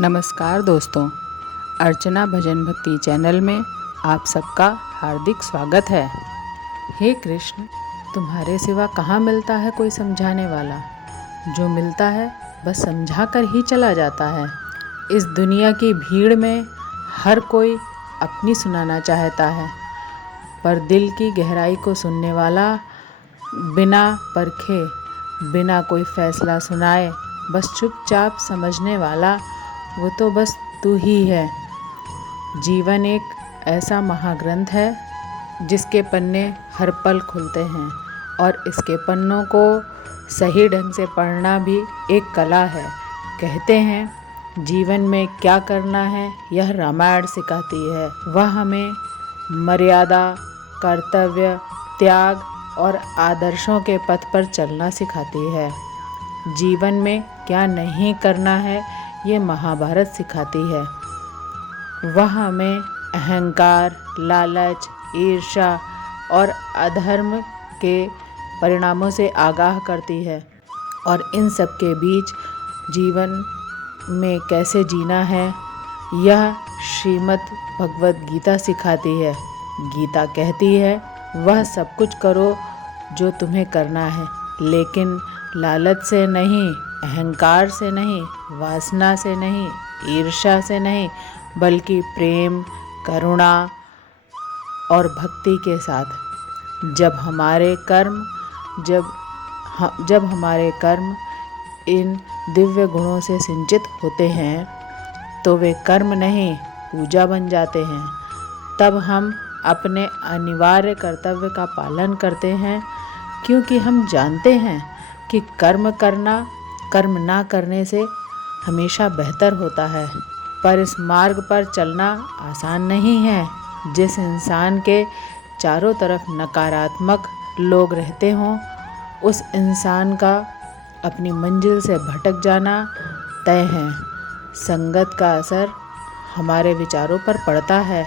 नमस्कार दोस्तों, अर्चना भजन भक्ति चैनल में आप सबका हार्दिक स्वागत है। हे कृष्ण, तुम्हारे सिवा कहाँ मिलता है कोई समझाने वाला। जो मिलता है बस समझा कर ही चला जाता है। इस दुनिया की भीड़ में हर कोई अपनी सुनाना चाहता है, पर दिल की गहराई को सुनने वाला, बिना परखे, बिना कोई फैसला सुनाए बस चुपचाप समझने वाला, वो तो बस तू ही है। जीवन एक ऐसा महाग्रंथ है जिसके पन्ने हर पल खुलते हैं, और इसके पन्नों को सही ढंग से पढ़ना भी एक कला है। कहते हैं जीवन में क्या करना है यह रामायण सिखाती है। वह हमें मर्यादा, कर्तव्य, त्याग और आदर्शों के पथ पर चलना सिखाती है। जीवन में क्या नहीं करना है ये महाभारत सिखाती है। वह हमें अहंकार, लालच, ईर्ष्या और अधर्म के परिणामों से आगाह करती है, और इन सब के बीच जीवन में कैसे जीना है यह श्रीमद् भगवद गीता सिखाती है। गीता कहती है वह सब कुछ करो जो तुम्हें करना है, लेकिन लालच से नहीं, अहंकार से नहीं, वासना से नहीं, ईर्ष्या से नहीं, बल्कि प्रेम, करुणा और भक्ति के साथ। जब हमारे कर्म इन दिव्य गुणों से सिंचित होते हैं तो वे कर्म नहीं, पूजा बन जाते हैं। तब हम अपने अनिवार्य कर्तव्य का पालन करते हैं, क्योंकि हम जानते हैं कि कर्म ना करने से हमेशा बेहतर होता है। पर इस मार्ग पर चलना आसान नहीं है। जिस इंसान के चारों तरफ नकारात्मक लोग रहते हों, उस इंसान का अपनी मंजिल से भटक जाना तय है। संगत का असर हमारे विचारों पर पड़ता है,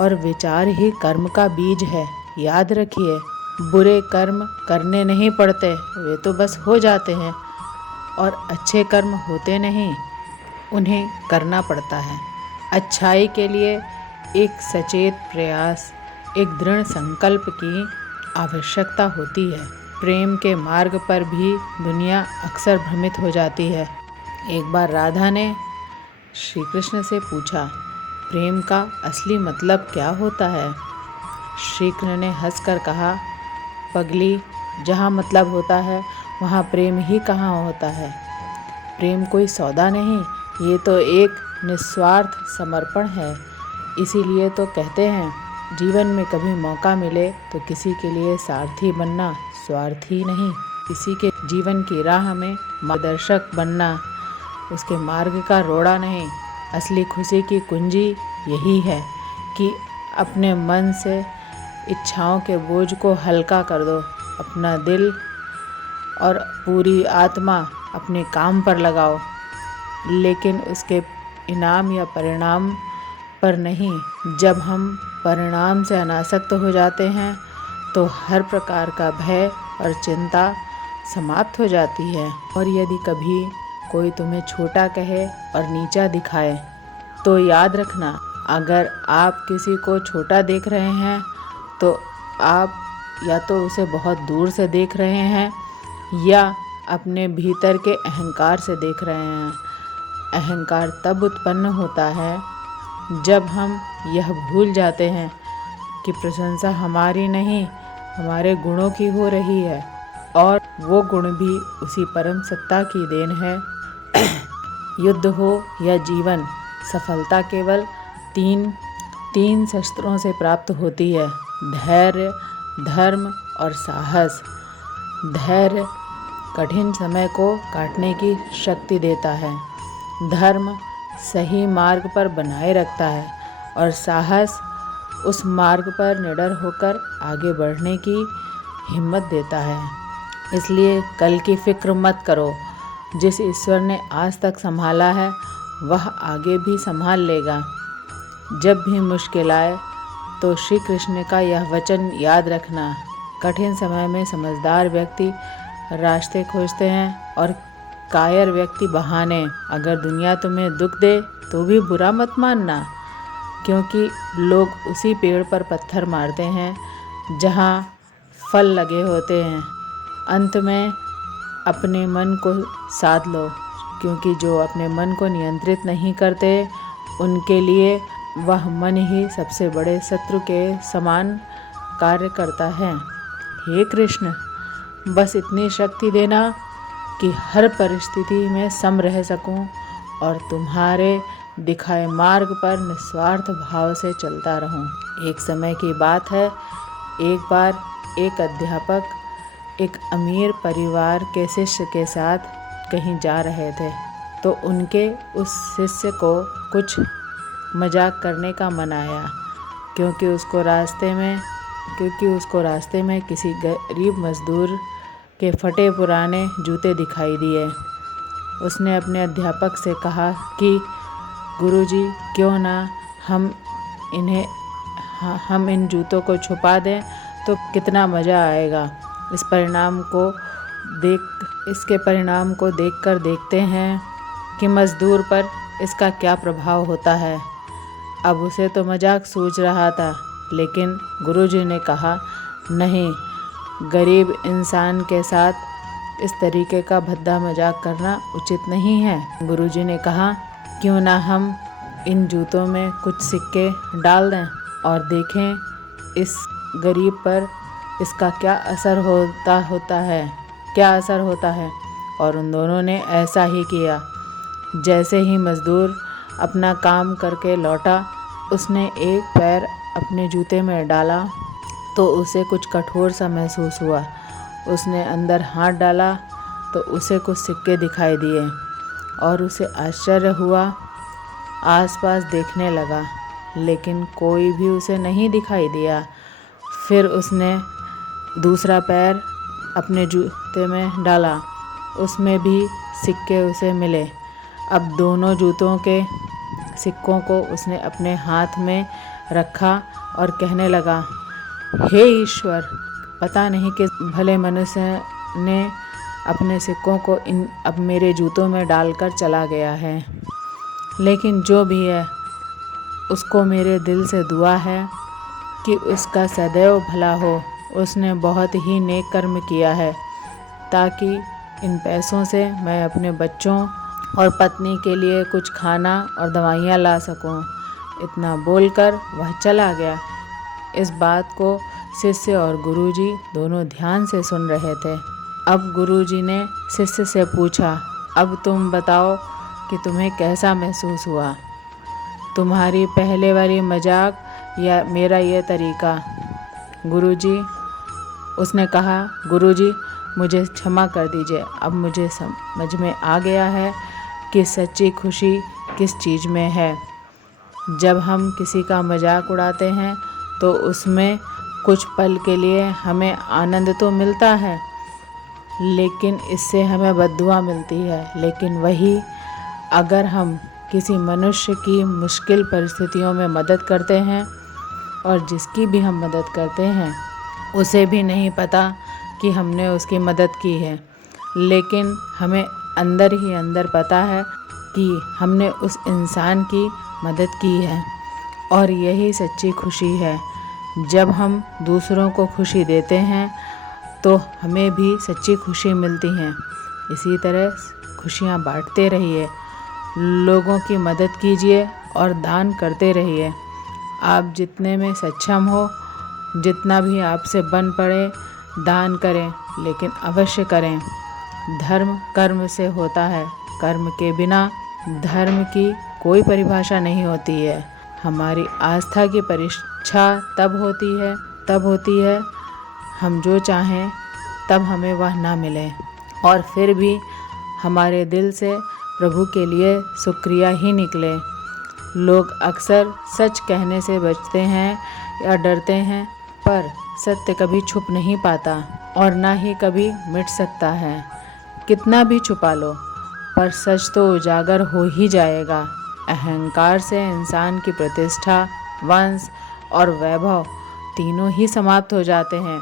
और विचार ही कर्म का बीज है। याद रखिए, बुरे कर्म करने नहीं पड़ते, वे तो बस हो जाते हैं, और अच्छे कर्म होते नहीं, उन्हें करना पड़ता है। अच्छाई के लिए एक सचेत प्रयास, एक दृढ़ संकल्प की आवश्यकता होती है। प्रेम के मार्ग पर भी दुनिया अक्सर भ्रमित हो जाती है। एक बार राधा ने श्री कृष्ण से पूछा, प्रेम का असली मतलब क्या होता है? श्री कृष्ण ने हंसकर कहा, पगली, जहाँ मतलब होता है वहाँ प्रेम ही कहाँ होता है। प्रेम कोई सौदा नहीं, ये तो एक निस्वार्थ समर्पण है। इसीलिए तो कहते हैं जीवन में कभी मौका मिले तो किसी के लिए सारथी बनना, स्वार्थी नहीं। किसी के जीवन की राह में मार्गदर्शक बनना, उसके मार्ग का रोड़ा नहीं। असली खुशी की कुंजी यही है कि अपने मन से इच्छाओं के बोझ को हल्का कर दो। अपना दिल और पूरी आत्मा अपने काम पर लगाओ, लेकिन उसके इनाम या परिणाम पर नहीं। जब हम परिणाम से अनासक्त हो जाते हैं तो हर प्रकार का भय और चिंता समाप्त हो जाती है। और यदि कभी कोई तुम्हें छोटा कहे और नीचा दिखाए तो याद रखना, अगर आप किसी को छोटा देख रहे हैं तो आप या तो उसे बहुत दूर से देख रहे हैं या अपने भीतर के अहंकार से देख रहे हैं। अहंकार तब उत्पन्न होता है जब हम यह भूल जाते हैं कि प्रशंसा हमारी नहीं, हमारे गुणों की हो रही है, और वो गुण भी उसी परम सत्ता की देन है। युद्ध हो या जीवन, सफलता केवल तीन शस्त्रों से प्राप्त होती है: धैर्य, धर्म और साहस। धैर्य कठिन समय को काटने की शक्ति देता है, धर्म सही मार्ग पर बनाए रखता है, और साहस उस मार्ग पर निडर होकर आगे बढ़ने की हिम्मत देता है। इसलिए कल की फिक्र मत करो। जिस ईश्वर ने आज तक संभाला है वह आगे भी संभाल लेगा। जब भी मुश्किल आए तो श्री कृष्ण का यह वचन याद रखना, कठिन समय में समझदार व्यक्ति रास्ते खोजते हैं और कायर व्यक्ति बहाने। अगर दुनिया तुम्हें दुख दे तो भी बुरा मत मानना, क्योंकि लोग उसी पेड़ पर पत्थर मारते हैं जहाँ फल लगे होते हैं। अंत में अपने मन को साध लो, क्योंकि जो अपने मन को नियंत्रित नहीं करते उनके लिए वह मन ही सबसे बड़े शत्रु के समान कार्य करता है। हे कृष्ण, बस इतनी शक्ति देना कि हर परिस्थिति में सम रह सकूं और तुम्हारे दिखाए मार्ग पर निस्वार्थ भाव से चलता रहूं। एक समय की बात है, एक बार एक अध्यापक एक अमीर परिवार के शिष्य के साथ कहीं जा रहे थे, तो उनके उस शिष्य को कुछ मजाक करने का मन आया, क्योंकि उसको रास्ते में किसी गरीब मजदूर के फटे पुराने जूते दिखाई दिए। उसने अपने अध्यापक से कहा कि गुरुजी, क्यों ना हम इन जूतों को छुपा दें तो कितना मज़ा आएगा। इसके परिणाम को देखकर देखते हैं कि मज़दूर पर इसका क्या प्रभाव होता है। अब उसे तो मजाक सूझ रहा था, लेकिन गुरुजी ने कहा, नहीं, गरीब इंसान के साथ इस तरीके का भद्दा मजाक करना उचित नहीं है। गुरुजी ने कहा, क्यों ना हम इन जूतों में कुछ सिक्के डाल दें और देखें इस गरीब पर इसका क्या असर होता है। और उन दोनों ने ऐसा ही किया। जैसे ही मजदूर अपना काम करके लौटा, उसने एक पैर अपने जूते में डाला तो उसे कुछ कठोर सा महसूस हुआ। उसने अंदर हाथ डाला तो उसे कुछ सिक्के दिखाई दिए और उसे आश्चर्य हुआ। आसपास देखने लगा, लेकिन कोई भी उसे नहीं दिखाई दिया। फिर उसने दूसरा पैर अपने जूते में डाला, उसमें भी सिक्के उसे मिले। अब दोनों जूतों के सिक्कों को उसने अपने हाथ में रखा और कहने लगा, हे ईश्वर, पता नहीं किस भले मनुष्य ने अपने सिक्कों को अब मेरे जूतों में डालकर चला गया है। लेकिन जो भी है, उसको मेरे दिल से दुआ है कि उसका सदैव भला हो। उसने बहुत ही नेक कर्म किया है, ताकि इन पैसों से मैं अपने बच्चों और पत्नी के लिए कुछ खाना और दवाइयाँ ला सकूं। इतना बोलकर वह चला गया। इस बात को शिष्य और गुरुजी दोनों ध्यान से सुन रहे थे। अब गुरुजी ने शिष्य से पूछा, अब तुम बताओ कि तुम्हें कैसा महसूस हुआ, तुम्हारी पहले वाली मजाक या मेरा ये तरीका। उसने कहा, गुरुजी, मुझे क्षमा कर दीजिए। अब मुझे समझ में आ गया है कि सच्ची खुशी किस चीज़ में है। जब हम किसी का मजाक उड़ाते हैं तो उसमें कुछ पल के लिए हमें आनंद तो मिलता है, लेकिन इससे हमें बद्दुआ मिलती है। लेकिन वही अगर हम किसी मनुष्य की मुश्किल परिस्थितियों में मदद करते हैं, और जिसकी भी हम मदद करते हैं उसे भी नहीं पता कि हमने उसकी मदद की है, लेकिन हमें अंदर ही अंदर पता है कि हमने उस इंसान की मदद की है। और यही सच्ची खुशी है। जब हम दूसरों को खुशी देते हैं तो हमें भी सच्ची खुशी मिलती है। इसी तरह खुशियाँ बांटते रहिए, लोगों की मदद कीजिए और दान करते रहिए। आप जितने में सक्षम हो, जितना भी आपसे बन पड़े, दान करें, लेकिन अवश्य करें। धर्म कर्म से होता है, कर्म के बिना धर्म की कोई परिभाषा नहीं होती है। हमारी आस्था की परीक्षा तब होती है हम जो चाहें तब हमें वह ना मिले, और फिर भी हमारे दिल से प्रभु के लिए शुक्रिया ही निकले। लोग अक्सर सच कहने से बचते हैं या डरते हैं, पर सत्य कभी छुप नहीं पाता और ना ही कभी मिट सकता है। कितना भी छुपा लो, पर सच तो उजागर हो ही जाएगा। अहंकार से इंसान की प्रतिष्ठा, वंश और वैभव तीनों ही समाप्त हो जाते हैं।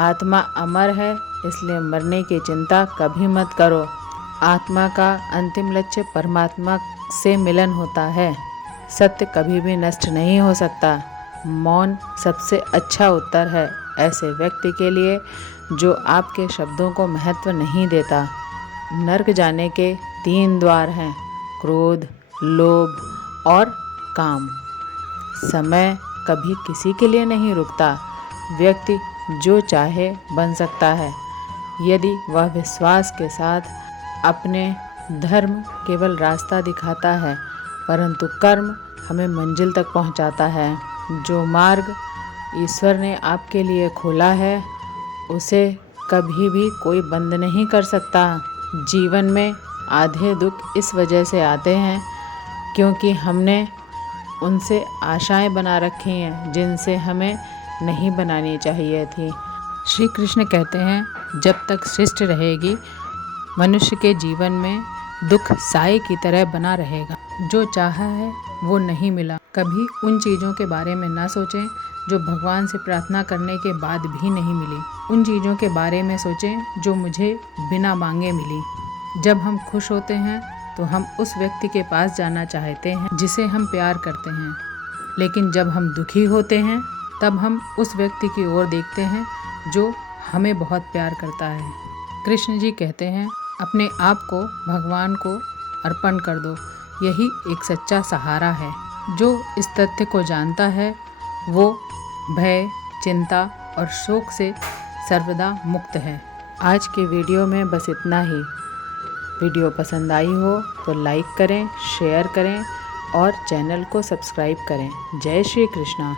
आत्मा अमर है, इसलिए मरने की चिंता कभी मत करो। आत्मा का अंतिम लक्ष्य परमात्मा से मिलन होता है। सत्य कभी भी नष्ट नहीं हो सकता। मौन सबसे अच्छा उत्तर है ऐसे व्यक्ति के लिए जो आपके शब्दों को महत्व नहीं देता। नर्क जाने के 3 द्वार हैं: क्रोध, लोभ और काम। समय कभी किसी के लिए नहीं रुकता। व्यक्ति जो चाहे बन सकता है यदि वह विश्वास के साथ अपने धर्म केवल रास्ता दिखाता है, परंतु कर्म हमें मंजिल तक पहुंचाता है। जो मार्ग ईश्वर ने आपके लिए खोला है उसे कभी भी कोई बंद नहीं कर सकता। जीवन में आधे दुख इस वजह से आते हैं क्योंकि हमने उनसे आशाएं बना रखी हैं जिनसे हमें नहीं बनानी चाहिए थी। श्री कृष्ण कहते हैं, जब तक सृष्टि रहेगी मनुष्य के जीवन में दुख साए की तरह बना रहेगा। जो चाहा है वो नहीं मिला। कभी उन चीज़ों के बारे में ना सोचें जो भगवान से प्रार्थना करने के बाद भी नहीं मिली। उन चीज़ों के बारे में सोचें जो मुझे बिना मांगे मिली। जब हम खुश होते हैं तो हम उस व्यक्ति के पास जाना चाहते हैं जिसे हम प्यार करते हैं, लेकिन जब हम दुखी होते हैं तब हम उस व्यक्ति की ओर देखते हैं जो हमें बहुत प्यार करता है। कृष्ण जी कहते हैं, अपने आप को भगवान को अर्पण कर दो। यही एक सच्चा सहारा है। जो इस तथ्य को जानता है वो भय, चिंता और शोक से सर्वदा मुक्त है। आज के वीडियो में बस इतना ही। वीडियो पसंद आई हो तो लाइक करें, शेयर करें और चैनल को सब्सक्राइब करें। जय श्री कृष्णा।